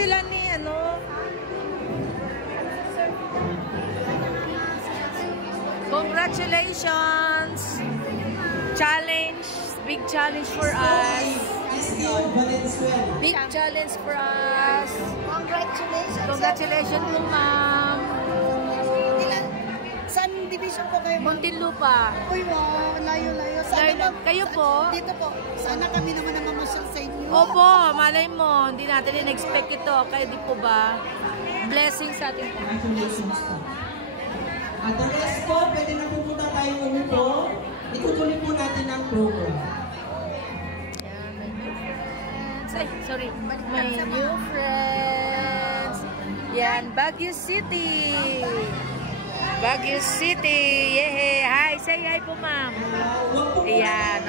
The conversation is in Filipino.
sila ni ano. Congratulations! Challenge! Big challenge for us. Big challenge for us. Congratulations. Congratulations po, ma'am. Saan division po kayo? Muntinlupa. Uy, wow. Layo-layo. Kayo po? Dito po. Sana kami naman ang mamasyal sa inyo. Opo, malay mo. Hindi natin in-expect ito. Kaya di po ba? Blessing sa ating po. At the rest po, pwede na pupunta tayo umupo. Itutuloy po natin ang program. Ay, sorry. My new friends. Yan, Baguio City. Baguio City. Yehey. Hi, say hi po, ma'am. Ayan.